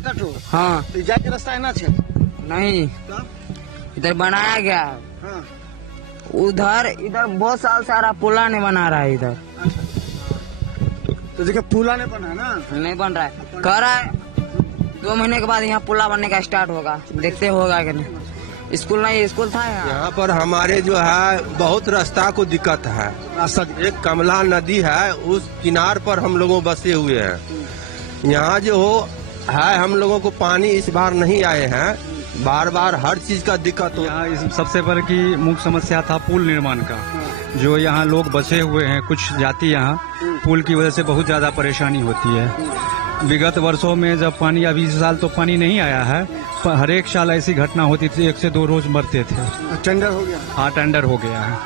बरमाता toll. हाँ। तो जाए के रास्ता है ना? नहीं, इधर बनाया गया है। हाँ। उधर इधर बहुत साल से आ रहा, पुला नहीं बना रहा है इधर। तो देखिए पुला नहीं बना ना, नहीं बन रहा है, कह रहा है 2 महीने के बाद यहाँ पुला बनने का स्टार्ट होगा, देखते होगा कि नहीं। स्कूल नहीं, स्कूल था यहाँ पर हमारे जो है बहुत रास्ता को दिक्कत है। रास्ता एक कमला नदी है, उस किनार पर हम लोगों बसे हुए हैं। यहाँ जो है हम लोगों को पानी इस बार नहीं आए हैं, बार बार हर चीज का दिक्कत हो। यहाँ सबसे बड़ी की मुख्य समस्या था पुल निर्माण का, जो यहाँ लोग बसे हुए हैं, कुछ जाति यहाँ पुल की वजह से बहुत ज्यादा परेशानी होती है। विगत वर्षों में जब पानी, अभी इस साल तो पानी नहीं आया है, पर हर एक साल ऐसी घटना होती थी, 1 से 2 रोज मरते थे। टेंडर हो गया? हाँ, टेंडर हो गया है।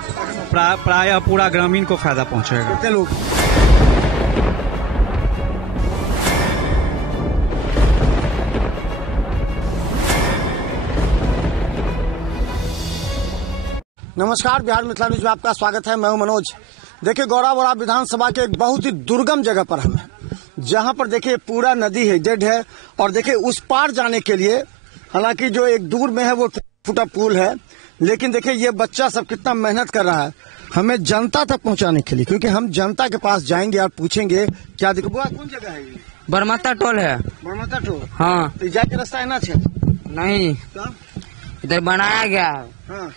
प्राय पूरा ग्रामीण को फायदा पहुँचेगा। कितने लोग? नमस्कार, बिहार मिथिला न्यूज में आपका स्वागत है। मैं हूं मनोज। देखिए गौराबोरा विधानसभा के एक बहुत ही दुर्गम जगह पर हम हैं, जहां पर देखिए पूरा नदी है, डेड है। और देखिए उस पार जाने के लिए, हालांकि जो एक दूर में है वो फुटा पुल है, लेकिन देखिए ये बच्चा सब कितना मेहनत कर रहा है हमें जनता तक पहुंचाने के लिए, क्योंकि हम जनता के पास जाएंगे और पूछेंगे क्या दिक्कत। कौन जगह है ये? बरमाता टोल है। बरमाता टोल। हाँ। तो जाए के रास्ता है ना? नहीं, इधर बनाया गया है। हाँ।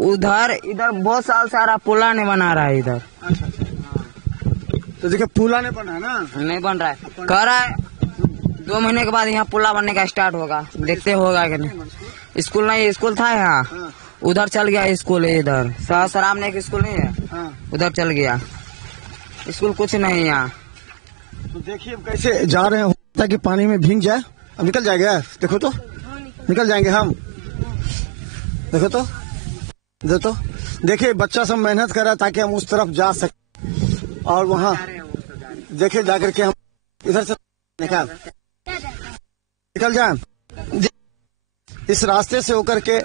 उधर इधर बहुत साल से आ रहा, पुला नहीं बना रहा है इधर। अच्छा। तो देखिए पुला नहीं बना ना, नहीं बन रहा है, कह रहा है 2 महीने के बाद यहाँ पुला बनने का स्टार्ट होगा, देखते होगा कि नहीं। स्कूल नहीं, स्कूल था यहाँ, उधर चल गया स्कूल। इधर सहसराम में एक स्कूल नहीं है, उधर चल गया स्कूल, कुछ नहीं यहाँ। तो देखिए कैसे जा रहे हैं ताकि पानी में भीग जाए। अब निकल जाएगा, देखो तो निकल जाएंगे हम। देखो तो देखिए बच्चा सब मेहनत कर रहा है ताकि हम उस तरफ जा सके, और वहाँ देखिए जाकर के हम इधर से निकल जाए। इस रास्ते से होकर के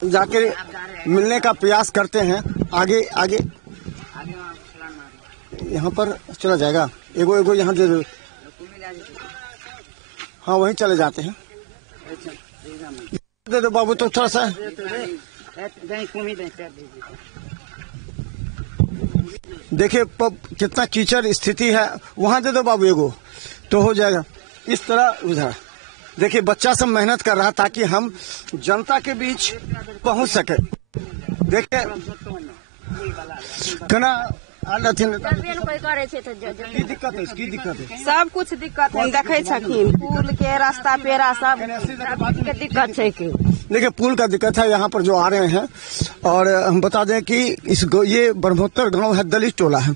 जाके मिलने का प्रयास करते हैं। आगे आगे यहाँ पर चला जाएगा, एगो यहाँ दे दो। हाँ वहीं चले जाते हैं, दे दो बाबू। तो थोड़ा सा देखिए कितना कीचड़ स्थिति है, वहां दे दो बाबू एगो, तो हो जाएगा। इस तरह उधर देखिए बच्चा सब मेहनत कर रहा ताकि हम जनता के बीच पहुंच सके। देखिए केना की दिक्कत है, इसकी दिक्कत है, सब कुछ दिक्कत है। देखे छथिन पुल के रास्ता पेरा सब के दिक्कत है। देखिए पुल का दिक्कत है यहाँ पर जो आ रहे हैं। और हम बता दें कि ये ब्रह्मोत्तर गांव है, दलित टोला है।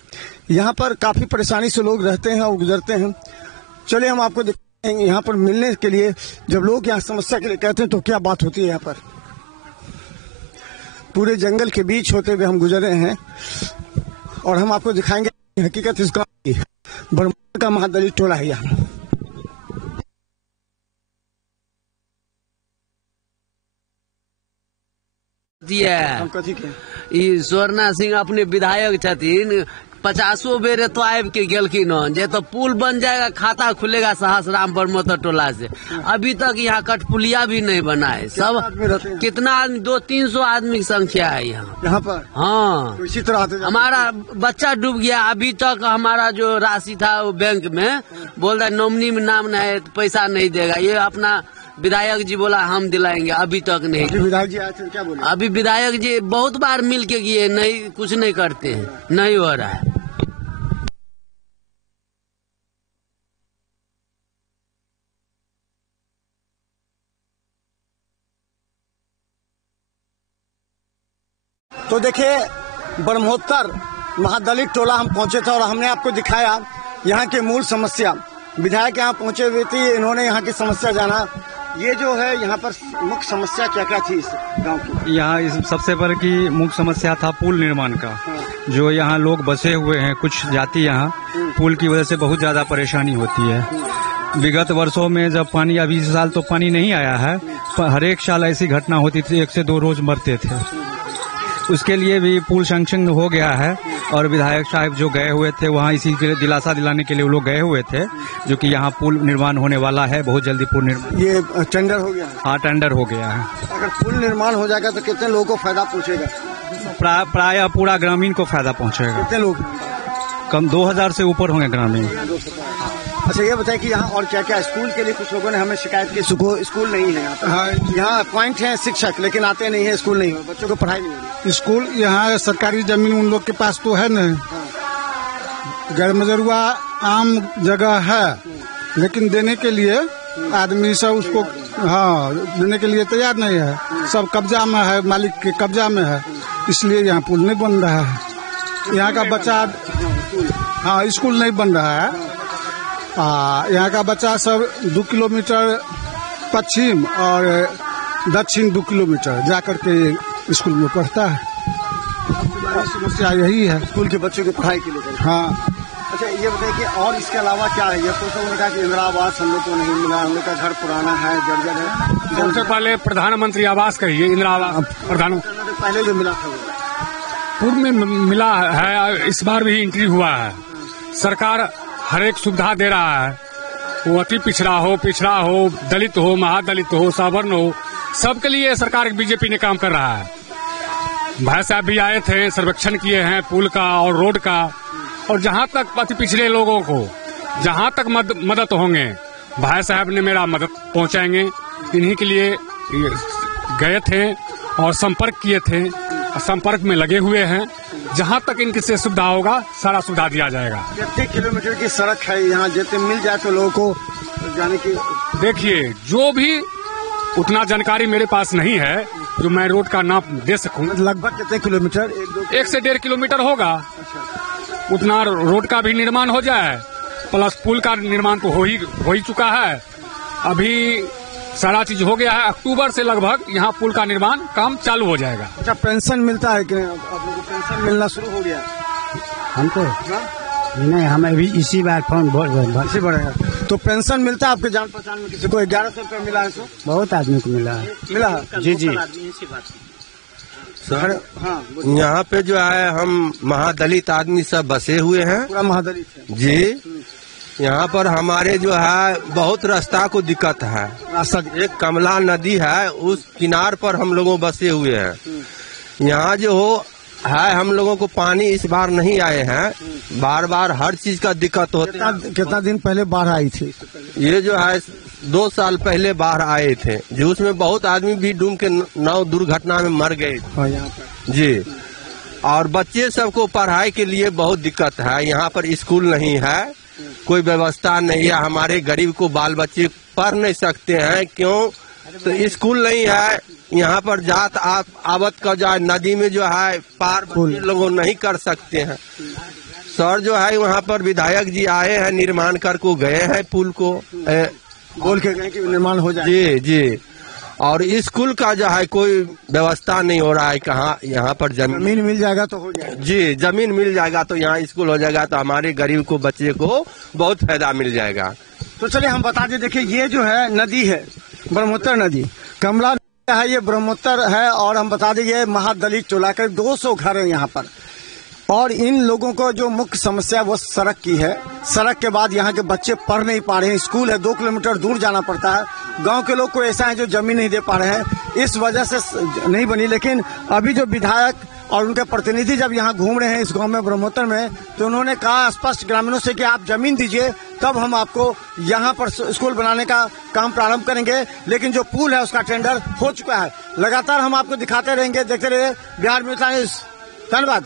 यहाँ पर काफी परेशानी से लोग रहते हैं और गुजरते हैं। चलिए हम आपको दिखाएंगे यहाँ पर मिलने के लिए, जब लोग यहाँ समस्या के लिए कहते हैं तो क्या बात होती है। यहाँ पर पूरे जंगल के बीच होते हुए हम गुजर रहे हैं और हम आपको दिखाएंगे हकीकत इस गाँव की। ब्रह्मोत्तर का महादलित टोला है यहाँ। स्वर्णा सिंह अपने विधायक छथिन, 50 बेर तो आबि के गेलखिन हन जे तो पुल बन जाएगा, खाता खुलेगा सहसराम ब्रह्मोत्तर टोला से। अभी तक यहाँ कठपुलिया भी नहीं बना है। सब कितना आदमी, 200-300 आदमी की संख्या है यहाँ पर। हाँ, इसी तरह हमारा बच्चा डूब गया। अभी तक हमारा जो राशि था वो बैंक में बोल रहा है नॉमिनी में नाम नहीं है, पैसा नहीं देगा। ये अपना विधायक जी बोला हम दिलाएंगे, अभी तक नहीं। विधायक जी आए थे, क्या बोले? अभी विधायक जी बहुत बार मिल के गए, नहीं कुछ नहीं करते हैं, नहीं हो रहा है। तो देखिए ब्रह्मोत्तर महादलित टोला हम पहुंचे थे और हमने आपको दिखाया यहाँ की मूल समस्या। विधायक यहाँ पहुंचे हुए थे, इन्होंने यहाँ की समस्या जाना। ये जो है यहाँ पर मुख्य समस्या क्या क्या थी इस गांव की? यहाँ सबसे बड़ी की मुख्य समस्या था पुल निर्माण का, जो यहाँ लोग बसे हुए हैं, कुछ जाति यहाँ पुल की वजह से बहुत ज्यादा परेशानी होती है। विगत वर्षों में जब पानी, अभी इस साल तो पानी नहीं आया है, पर हर एक साल ऐसी घटना होती थी, 1 से 2 रोज मरते थे। उसके लिए भी पुल सैंक्शन हो गया है और विधायक साहब जो गए हुए थे वहाँ इसी के लिए दिलासा दिलाने के लिए वो लोग गए हुए थे, जो कि यहाँ पुल निर्माण होने वाला है, बहुत जल्दी पुल निर्माण। ये टेंडर हो गया है? हाँ, टेंडर हो गया है। अगर पुल निर्माण हो जाएगा तो कितने लोगों को फायदा पहुंचेगा? प्राय पूरा ग्रामीण को फायदा पहुँचेगा। कितने लोग? कम 2000 से ऊपर होंगे ग्रामीण। अच्छा, ये बताइए कि यहाँ और क्या क्या स्कूल के लिए कुछ लोगों ने हमें शिकायत की, स्कूल नहीं है यहाँ पर। हाँ, यहाँ पॉइंट है शिक्षक, लेकिन आते नहीं है, स्कूल नहीं है, बच्चों को पढ़ाई नहीं होती। स्कूल यहाँ सरकारी जमीन उन लोग के पास तो है नहीं, गैर मजरूआ आम जगह है, लेकिन देने के लिए आदमी सब उसको देने के लिए तैयार नहीं है। सब कब्जा में है, मालिक के कब्जा में है, इसलिए यहाँ पुल नहीं बन रहा है। यहाँ का बच्चा स्कूल नहीं बन रहा है। यहाँ का बच्चा सब 2 किलोमीटर पश्चिम और दक्षिण 2 किलोमीटर जाकर के स्कूल में पढ़ता है। समस्या यही है स्कूल के बच्चों की पढ़ाई के लिए। हाँ, अच्छा ये बताइए कि और इसके अलावा क्या है? ये तो उन्होंने कहा कि इंदिरा आवास हम लोग को नहीं मिला, हम लोग का घर पुराना है, जर्जर है। सबसे पहले प्रधानमंत्री आवास कहिए, इंदिरा आवास प्रधानमंत्री पहले जो मिला था पूर्व में मिला है, इस बार भी एंट्री हुआ है। सरकार हर एक सुविधा दे रहा है, वो अति पिछड़ा हो, दलित हो, महादलित हो, सवर्ण हो, सबके लिए सरकार बीजेपी ने काम कर रहा है। भाई साहब भी आए थे, सर्वेक्षण किए हैं पुल का और रोड का, और जहां तक अति पिछड़े लोगों को जहां तक मदद होंगे भाई साहब ने मेरा मदद पहुंचाएंगे। इन्हीं के लिए गए थे और संपर्क किए थे, संपर्क में लगे हुए हैं। जहां तक इनकी से सुविधा होगा सारा सुविधा दिया जाएगा। कितने किलोमीटर की सड़क है यहाँ, जितने मिल जाए तो लोगों को जाने की? देखिए, जो भी उतना जानकारी मेरे पास नहीं है जो मैं रोड का नाप दे सकूं। लगभग कितने किलोमीटर? 1 से 1.5 किलोमीटर होगा। उतना रोड का भी निर्माण हो जाए, प्लस पुल का निर्माण तो हो ही चुका है। अभी सारा चीज हो गया है। अक्टूबर से लगभग यहाँ पुल का निर्माण काम चालू हो जाएगा। अच्छा, पेंशन मिलता है कि आप लोगों को पेंशन मिलना शुरू हो गया? हमको नहीं, हमें भी इसी बार फॉर्म इसी बढ़ेगा तो पेंशन मिलता है आपके जान पहचान में? किसी को 1100 रुपया मिला है? बहुत आदमी को मिला है। मिला है? जी। सर, हाँ, यहाँ पे जो है हम महादलित आदमी सब बसे हुए हैं। पूरा महादलित है जी। यहाँ पर हमारे जो है बहुत रास्ता को दिक्कत है। एक कमला नदी है, उस किनार पर हम लोगों बसे हुए हैं। यहाँ जो है हम लोगों को पानी इस बार नहीं आए हैं, बार बार हर चीज का दिक्कत होता है। कितना दिन पहले बाढ़ आई थी? ये जो है 2 साल पहले बाढ़ आए थे, जो उसमें बहुत आदमी भी डूब के नाव दुर्घटना में मर गए जी। और बच्चे सबको पढ़ाई के लिए बहुत दिक्कत है। यहाँ पर स्कूल नहीं है, कोई व्यवस्था नहीं है। हमारे गरीब को बाल बच्चे पढ़ नहीं सकते हैं। क्यों? तो स्कूल नहीं है। यहाँ पर जात आवत का जो है नदी में जो है पार लोग नहीं कर सकते हैं। सर जो है वहाँ पर विधायक जी आए हैं, निर्माण कर को गए हैं, पुल को बोल के गए कि निर्माण हो जाए। जी। और स्कूल का जो है कोई व्यवस्था नहीं हो रहा है। कहाँ यहाँ पर जमीन मिल जाएगा तो हो जाएगा। जी, जमीन मिल जाएगा तो यहाँ स्कूल हो जाएगा, तो हमारे गरीब को बच्चे को बहुत फायदा मिल जाएगा। तो चलिए हम बता दें, देखिए ये जो है नदी है ब्रह्मोत्तर नदी, कमला है, ये ब्रह्मोत्तर है। और हम बता दें ये महादलित टोला, करीब 200 घर है यहाँ पर। और इन लोगों को जो मुख्य समस्या वो सड़क की है। सड़क के बाद यहाँ के बच्चे पढ़ नहीं पा रहे हैं, स्कूल है 2 किलोमीटर दूर जाना पड़ता है। गांव के लोग को ऐसा है जो जमीन नहीं दे पा रहे हैं, इस वजह से नहीं बनी। लेकिन अभी जो विधायक और उनके प्रतिनिधि जब यहाँ घूम रहे हैं इस गांव में ब्रह्मोत्तर में, तो उन्होंने कहा स्पष्ट ग्रामीणों से कि आप जमीन दीजिए, तब हम आपको यहाँ पर स्कूल बनाने का काम प्रारंभ करेंगे। लेकिन जो पुल है उसका टेंडर हो चुका है। लगातार हम आपको दिखाते रहेंगे, देखते रहिए बिहार मिथिला न्यूज। धन्यवाद।